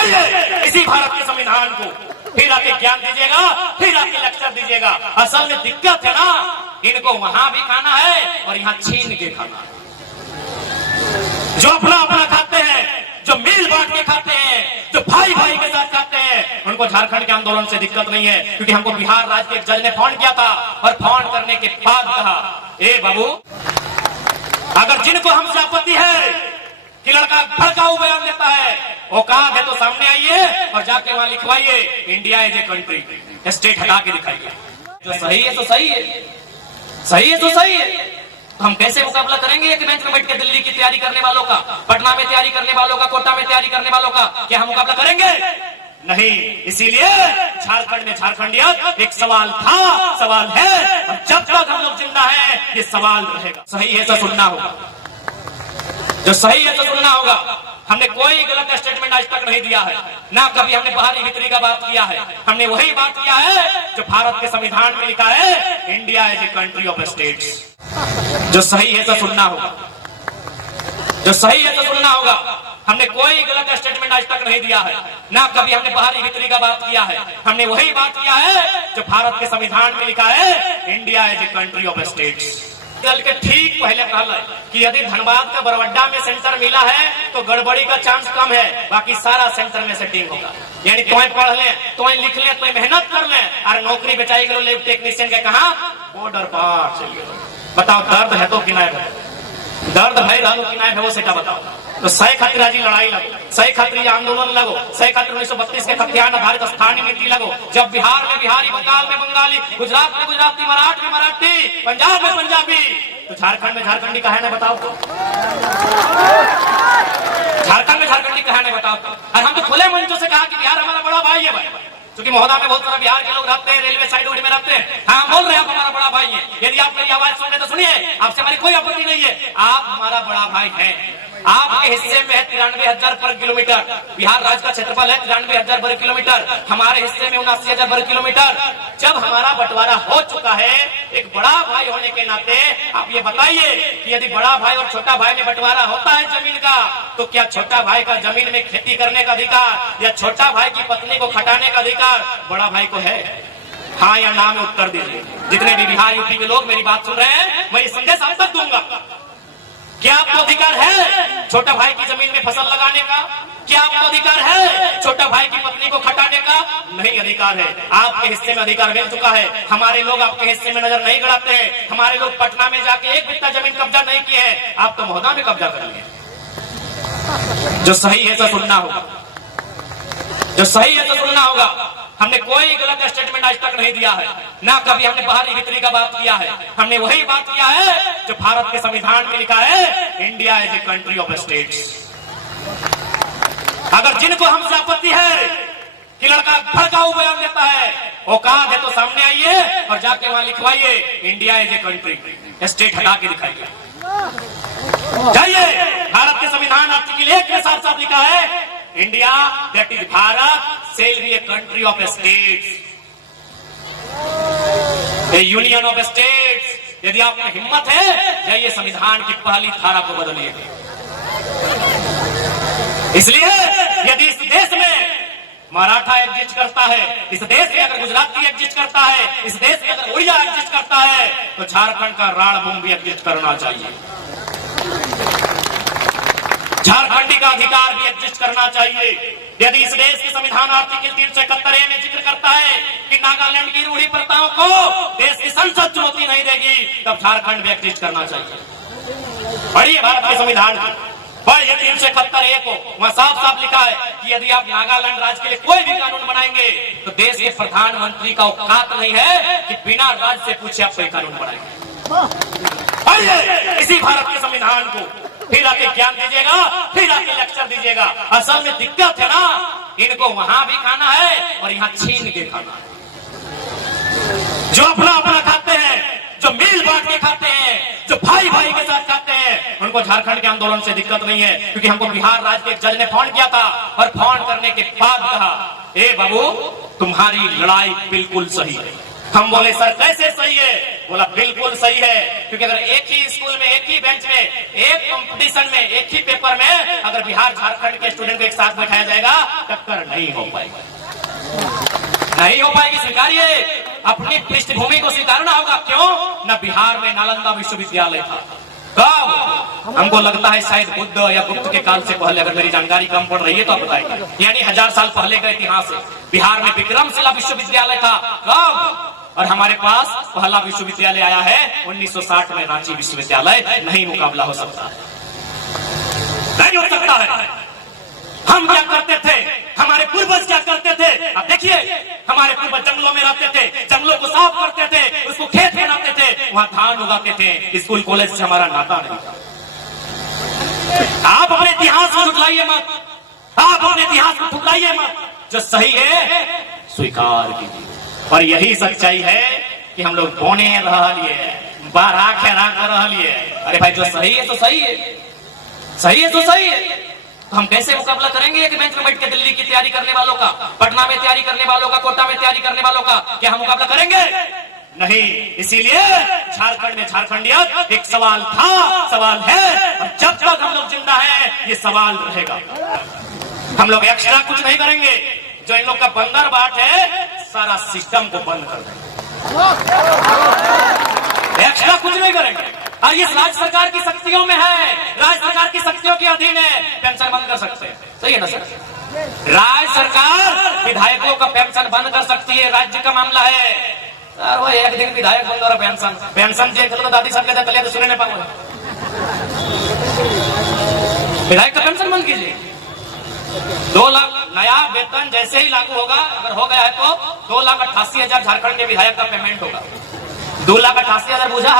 पढ़िए इसी भारत के संविधान को, फिर आके ज्ञान दीजिएगा, फिर आके लेक्चर दीजिएगा। असल में दिक्कत है ना, इनको वहां भी खाना है और यहाँ छीन के खाना है। जो अपना अपना खाते हैं, जो मिल बांट के खाते हैं, जो भाई भाई के साथ खाते हैं, उनको झारखंड के आंदोलन से दिक्कत नहीं है। क्योंकि हमको बिहार राज्य के एक जज ने फोन किया था और फोन करने के बाद कहा, ए बाबू, अगर जिनको हमसे आपत्ति है कि लड़का भड़काऊ बयान देता है, औकात है तो सामने आइए और जाके वहां लिखवाइए India is a country, state हटा के दिखाइए। जो सही है तो सही है, सही है तो सही है। तो हम कैसे मुकाबला करेंगे एक बेंच में बैठ के दिल्ली की तैयारी करने वालों का, पटना में तैयारी करने वालों का, कोटा में तैयारी करने वालों का? क्या हम मुकाबला करेंगे? नहीं। इसीलिए झारखंड में झारखंडियत एक सवाल था, सवाल है, और जब तक हम लोग जिंदा हैं ये सवाल रहेगा। सही है तो सुनना होगा, जो सही है तो सुनना होगा। हमने कोई गलत स्टेटमेंट आज तक नहीं दिया है, ना कभी हमने बाहरी भीतरी का बात किया है। हमने वही बात किया है जो भारत के संविधान में लिखा है, India is a country of states. जो सही है तो सुनना होगा, जो सही है तो सुनना होगा। हमने कोई गलत स्टेटमेंट आज तक नहीं दिया है, ना कभी हमने बाहरी भीतरी का बात किया है। हमने वही बात किया है जो भारत के संविधान में लिखा है, India is a country of states. कल के ठीक पहले कहला कि यदि धनबाद का बरवड्डा में सेंटर मिला है तो गड़बड़ी का चांस कम है, बाकी सारा सेंटर में सेटिंग होगा। यानी तुम्हें पढ़ ले, तुम्हें लिख ले, तुम्हें मेहनत कर ले, और नौकरी बेचाई गलो लैब टेक्नीशियन के कहा बॉर्डर पार चलिए। बताओ दर्द है तो किनाय है, दर्द है रहलो किनाय है, वो सेटा बताओ। तो सही खातिर आज लड़ाई लगो, सही खातिर आंदोलन लगो, सही खातिर 1932 के खतियान आधारित स्थानीय नीति लगो। जब बिहार में बिहारी, बंगाल में बंगाली, गुजरात में गुजराती, मराठ में मराठी, पंजाब में पंजाबी, तो झारखंड में झारखंडी कहा है बताओ तो? झारखंड में झारखंडी कहा है बताओ तो? और हम तो खुले मंचों से कहा कि बिहार हमारा बड़ा भाई है भाई, क्योंकि महोदा में बहुत सारा बिहार के लोग रहते हैं, रेलवे साइड में रहते हैं। हाँ बोल रहे हैं, आप हमारा बड़ा भाई है। यदि आप मेरी आवाज सुन रहे तो सुनिए, आपसे हमारी कोई आपत्ति नहीं है, आप हमारा बड़ा भाई है। आपके हिस्से में है 93,000 वर्ग किलोमीटर, बिहार राज्य का क्षेत्रफल है 93,000 वर्ग किलोमीटर, हमारे हिस्से में 79,000 वर्ग किलोमीटर। जब हमारा बंटवारा हो चुका है, एक बड़ा भाई होने के नाते आप ये बताइए कि यदि बड़ा भाई और छोटा भाई में बंटवारा होता है जमीन का, तो क्या छोटा भाई का जमीन में खेती करने का अधिकार या छोटा भाई की पत्नी को खटाने का अधिकार बड़ा भाई को है? हाँ या ना में उत्तर दीजिए। जितने भी बिहार यूपी के लोग मेरी बात सुन रहे हैं, मैं ये संदेश आप तक दूंगा। क्या आपको अधिकार है छोटा भाई की जमीन में फसल लगाने का? क्या आपको अधिकार है छोटा भाई की पत्नी को खटाने का? नहीं अधिकार है। आपके हिस्से में अधिकार मिल चुका है। हमारे लोग आपके हिस्से में नजर नहीं गड़ाते हैं। हमारे लोग पटना में जाके एक बित्ता जमीन कब्जा नहीं किए हैं, आप तो महोदा में कब्जा कर लिए। जो सही है तो सुनना होगा, जो सही है तो सुनना होगा। हमने कोई गलत स्टेटमेंट आज तक नहीं दिया है, ना कभी हमने बाहरी भीतरी का बात किया है। हमने वही बात किया है जो भारत के संविधान में लिखा है, India is a country of states. अगर जिनको हमसे आपत्ति है कि लड़का भड़काऊ बयान देता है, औकात है तो सामने आइए और जाके वहां लिखवाइए India is a country, state हटा के दिखाइए। जाइए, भारत के संविधान आर्टिकल 1 के साथ साथ लिखा है, India that is Bharat shall be a country of states, a union of states। यदि आप में हिम्मत है, जाइए संविधान की पहली धारा को बदलिए। इसलिए यदि इस देश में मराठा एग्जिस्ट करता है, इस देश में अगर गुजराती एग्जिस्ट करता है, इस देश में अगर उड़िया एग्जिस्ट करता है, तो झारखंड का राणभूमि भी एग्जिस्ट करना चाहिए। झारखंडी का अधिकार भी एग्जिस्ट करना चाहिए। यदि इस देश के संविधान आर्टिकल 371 में जिक्र करता है कि नागालैंड की रूढ़ी प्रथाओं को देश की संसद चुनौती नहीं देगी, तब झारखंड भी एग्जिस्ट करना चाहिए। पढ़िए भारत के संविधान को, पढ़िए 371 को, वहां साफ साफ लिखा है कि यदि आप नागालैंड राज्य के लिए कोई भी कानून बनाएंगे तो देश के प्रधानमंत्री का औकात नहीं है कि बिना राज्य से पूछे आप कोई कानून बनाएंगे। पढ़िए इसी भारत के संविधान को, फिर आके ज्ञान दीजिएगा, फिर आके लेक्चर दीजिएगा। असल में दिक्कत है ना, इनको वहां भी खाना है और यहाँ छीन के खाना है। जो अपना अपना खाते हैं, जो मिल बांट के खाते हैं, जो भाई भाई के साथ खाते हैं, उनको झारखंड के आंदोलन से दिक्कत नहीं है। क्योंकि हमको बिहार राज्य के एक जज ने फोन किया था और फोन करने के बाद कहा, ए बाबू, तुम्हारी लड़ाई बिल्कुल सही है, हम बोले सर कैसे सही है? बोला बिल्कुल सही है, क्योंकि अगर एक ही स्कूल में, एक ही बेंच में, एक कंपटीशन में, एक ही पेपर में अगर बिहार झारखंड के स्टूडेंट को एक साथ बैठाया जाएगा, टक्कर नहीं हो पाएगी, नहीं हो पाएगी। स्वीकारिए, अपनी पृष्ठभूमि को स्वीकारना होगा। क्यों? न बिहार में नालंदा विश्वविद्यालय था। कब? हमको लगता है शायद बुद्ध या गुप्त के काल से पहले, अगर मेरी जानकारी कम पड़ रही है तो आप बताइए, यानी 1000 साल पहले का इतिहास है। बिहार में विक्रमशिला विश्वविद्यालय था। कब? और हमारे पास पहला विश्वविद्यालय आया है 1960 में, रांची विश्वविद्यालय। नहीं मुकाबला हो सकता, नहीं हो सकता है। हम क्या करते थे, हमारे पूर्वज क्या करते थे? अब देखिए, हमारे पूर्वज जंगलों में रहते थे, जंगलों को साफ करते थे, उसको खेत बनाते थे, वहां धान उगाते थे। स्कूल कॉलेज से हमारा नाता नहीं था। आप अपने इतिहास को झुठलाइए मत, आप अपने इतिहास को ठुकराइए मत। जो सही है स्वीकार कीजिए, और यही सच्चाई है कि हम लोग बोने रह लिए, बारह खेरा कर रह लिए। अरे भाई, जो सही है तो सही है, सही है तो सही है। तो हम कैसे मुकाबला करेंगे एक बेंच में बैठ के दिल्ली की तैयारी करने वालों का, पटना में तैयारी करने वालों का, कोटा में तैयारी करने वालों का? क्या हम मुकाबला करेंगे? नहीं। इसीलिए झारखंड में झारखंडियत एक सवाल था, सवाल है, और जब तक हम लोग जिंदा हैं ये सवाल रहेगा। हम लोग एक्स्ट्रा कुछ नहीं करेंगे। जो इन लोग का बंदर बाट है, सारा सिस्टम को बंद कर देंगे, एक्स्ट्रा कुछ नहीं करेंगे। और ये राज्य सरकार की शक्तियों में है, राज्य सरकार की शक्तियों के अधीन है। पेंशन बंद कर सकते हैं, सही है ना सर? राज्य सरकार विधायकों का पेंशन बंद कर सकती है, राज्य का मामला है सर। वो एक दिन विधायक बंद और पेंशन जे तो दादी साहब के तले तो सुने नहीं पाओगे। विधायक का पेंशन बंद कीजिए। 2 लाख नया वेतन जैसे ही लागू होगा, अगर हो गया है तो 2,88,000 झारखंड के विधायक का पेमेंट होगा। 2,88,000 बुझा,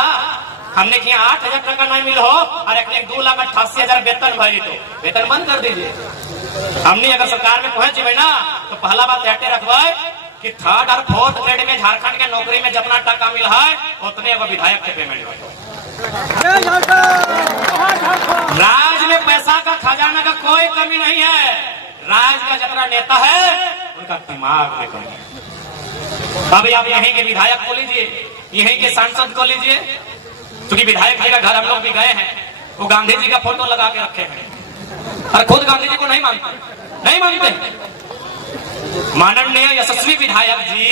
हमने किया 8,000 टका नहीं मिल हो, और एक 2,88,000 वेतन भाई, तो वेतन बंद कर दीजिए। हमने अगर सरकार में पहुंच जाए ना, तो पहला बात हटे रखवाए कि 3rd और 4th ग्रेड में झारखंड के नौकरी में जितना टका मिल है उतने अब विधायक के पेमेंट हो। राज्य में पैसा का खजाना का कोई कमी नहीं है। राज्य का जितना नेता है उनका दिमाग में कमी है। अभी आप यहीं के विधायक को लीजिए, यहीं के सांसद को लीजिए, क्योंकि विधायक जी का घर हम लोग भी गए हैं, वो गांधी जी का फोटो लगा के रखे हैं, और खुद गांधी जी को नहीं मानते, नहीं मानते। माननीय यशस्वी विधायक जी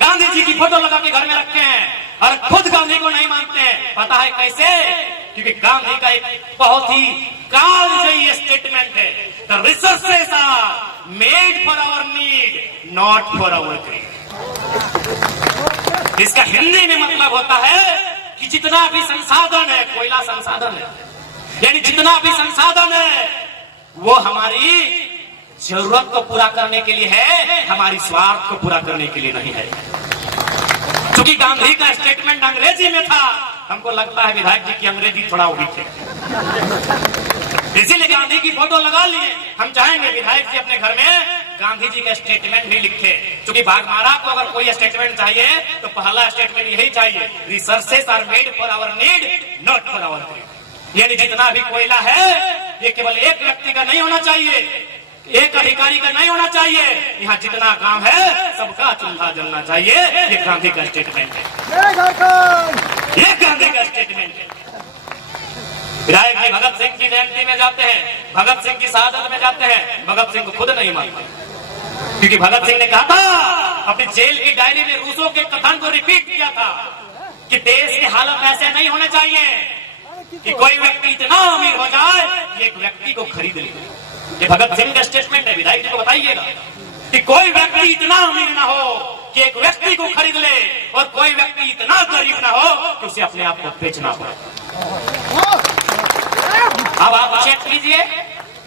गांधी जी की फोटो लगा के घर में रखे हैं, और खुद गांधी को नहीं मानते हैं। पता है कैसे? क्योंकि गांधी का एक बहुत ही कालजयी स्टेटमेंट है, the resources are made for our need, not for our greed. इसका हिंदी में मतलब होता है कि जितना भी संसाधन है, कोयला संसाधन है, यानी जितना भी संसाधन है वो हमारी जरूरत को पूरा करने के लिए है, हमारी स्वार्थ को पूरा करने के लिए नहीं है। क्योंकि गांधी का स्टेटमेंट अंग्रेजी में था, हमको लगता है विधायक जी की अंग्रेजी थोड़ा वीक है, इसीलिए गांधी की फोटो लगा लिए। हम चाहेंगे विधायक जी अपने घर में गांधी जी का स्टेटमेंट भी लिखे, क्योंकि बाघमारा को अगर कोई स्टेटमेंट चाहिए तो पहला स्टेटमेंट यही चाहिए, resources are made for our need, not for our greed. यानी जितना भी कोयला है ये केवल एक व्यक्ति का नहीं होना चाहिए, एक अधिकारी का नहीं होना चाहिए, यहाँ जितना काम है सबका चूल्हा जलना चाहिए। ये गांधी का स्टेटमेंट है, ये गांधी का स्टेटमेंट है। विधायक जी भगत सिंह की जयंती में जाते हैं, भगत सिंह की शहादत में जाते हैं, भगत सिंह को खुद नहीं मानते, क्योंकि भगत सिंह ने कहा था अपनी जेल की डायरी में रूसों के कथन को रिपीट किया था कि देश की हालत ऐसे नहीं होने चाहिए कि कोई व्यक्ति इतना अमीर हो जाए कि एक व्यक्ति को खरीद ले। ये भगत सिंह का स्टेटमेंट है। विधायक जी को बताइएगा कि कोई व्यक्ति इतना अमीर ना हो कि एक व्यक्ति को खरीद ले, और कोई व्यक्ति इतना गरीब ना हो कि उसे अपने आप को बेचना पड़े। अब आप चेक कीजिए,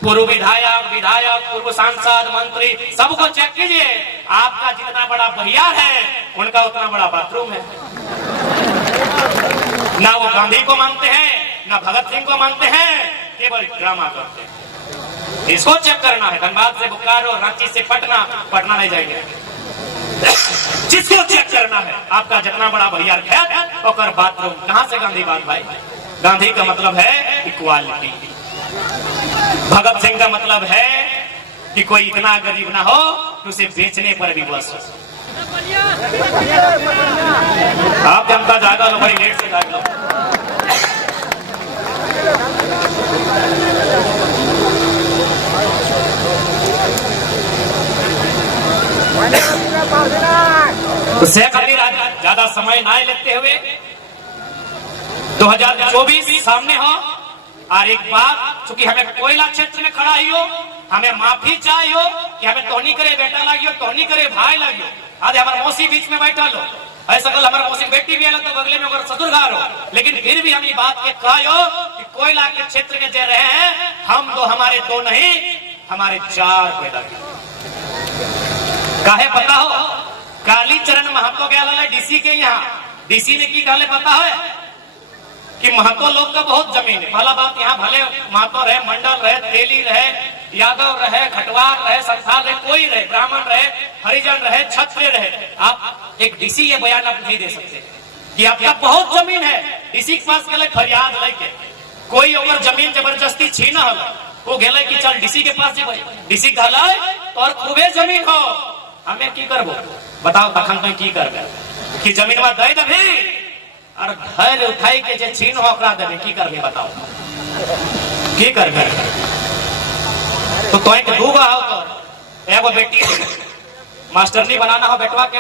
पूर्व विधायक, पूर्व सांसद, मंत्री, सबको चेक कीजिए। आपका जितना बड़ा बहियार है उनका उतना बड़ा बाथरूम है। ना वो गांधी को मानते हैं, ना भगत सिंह को मानते हैं, केवल ड्रामा करते हैं। इसको चेक करना है। धनबाद से बोकारो, रांची से पटना नहीं जाएंगे। जिसको चेक करना है आपका जितना बड़ा बहियार खेत और बाथरूम, कहां से गांधी बात भाई? गांधी का मतलब है इक्वालिटी, भगत सिंह का मतलब है कि कोई इतना गरीब ना हो कि उसे बेचने पर भी बस हो। आप जनता जागा लो भाई, लेट से जाग लो। तो शेख अली राजा ज्यादा समय ना लेते हुए 2024 सामने हो, और एक बात, चूंकि हमें कोयला क्षेत्र में खड़ा ही हो, हमें माफी चाहिए कि हमें तोहनी करे बेटा लागियो, तोहनी करे भाई लागियो। आज हमारे मौसी बीच में बैठा लो, ऐसा कल हमारे मौसी बेटी भी है तो बगले में अगर ससुरगार हो, लेकिन फिर भी हम ये बात के कहो कि कोयला के क्षेत्र में जे रहे हैं हम तो हमारे दो नहीं, हमारे 4 पैदा काहे पता हो, कालीचरण महतो गया डीसी के यहाँ, डीसी ने की कहले पता है कि महतो लोग का बहुत जमीन है। पहला बात, यहाँ भले महतो रहे, मंडल रहे, तेली रहे, यादव रहे, खटवार रहे, संथाल रहे, कोई रहे, ब्राह्मण रहे, हरिजन रहे, क्षत्रिय रहे, आप एक डीसी ये बयान आप नहीं दे सकते कि आपका बहुत जमीन है। डीसी के पास गए फरियाद लेके, कोई अगर जमीन जबरदस्ती छीना हो, वो गए कि चल डीसी के पास जेबे, डीसी कहला तो खूबे जमीन हो, हमें की करबो बताओ, तखन तो की करबे कि जमीन में दे देबे और घर उठाई के जे छीन हो ओकरा देबे, की करबे बताओ, की करबे? तो एक दूगो हो, तो एगो बेटी मास्टरनी बनाना हो, बेटवा के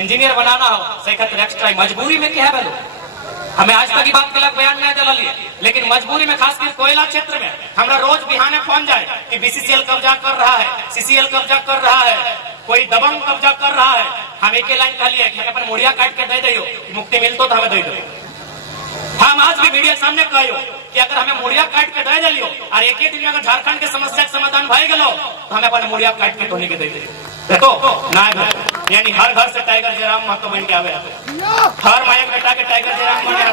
इंजीनियर बनाना हो, से खातिर एक्स्ट्रा मजबूरी में क्या है? हमें आज तक की बात के लग बयान नहीं दिला, लेकिन मजबूरी में खासकर कोयला क्षेत्र में हमरा रोज बिहाने फोन जाए कि बीसीसीएल कब्जा कर रहा है, सीसीएल कब्जा कर रहा है, कोई दबंग कब्जा कर रहा है। हम एक लाइन कहलिए कि अपन मुड़िया काट के दे दियो, मुक्ति मिलतो तो हमें दे दो। हम आज भी मीडिया सामने कहियो कि अगर हमें मुड़िया काट के दे दियो और एक ही दिन में अगर झारखंड के समस्या के समाधान भाई गलो तो हमें अपन मुड़िया काट के धोनी के दे दियो। देखो ना, यानी हर घर से टाइगर जयराम महतो बन के आवे, हर मायक बेटा के टाइगर जयराम बने।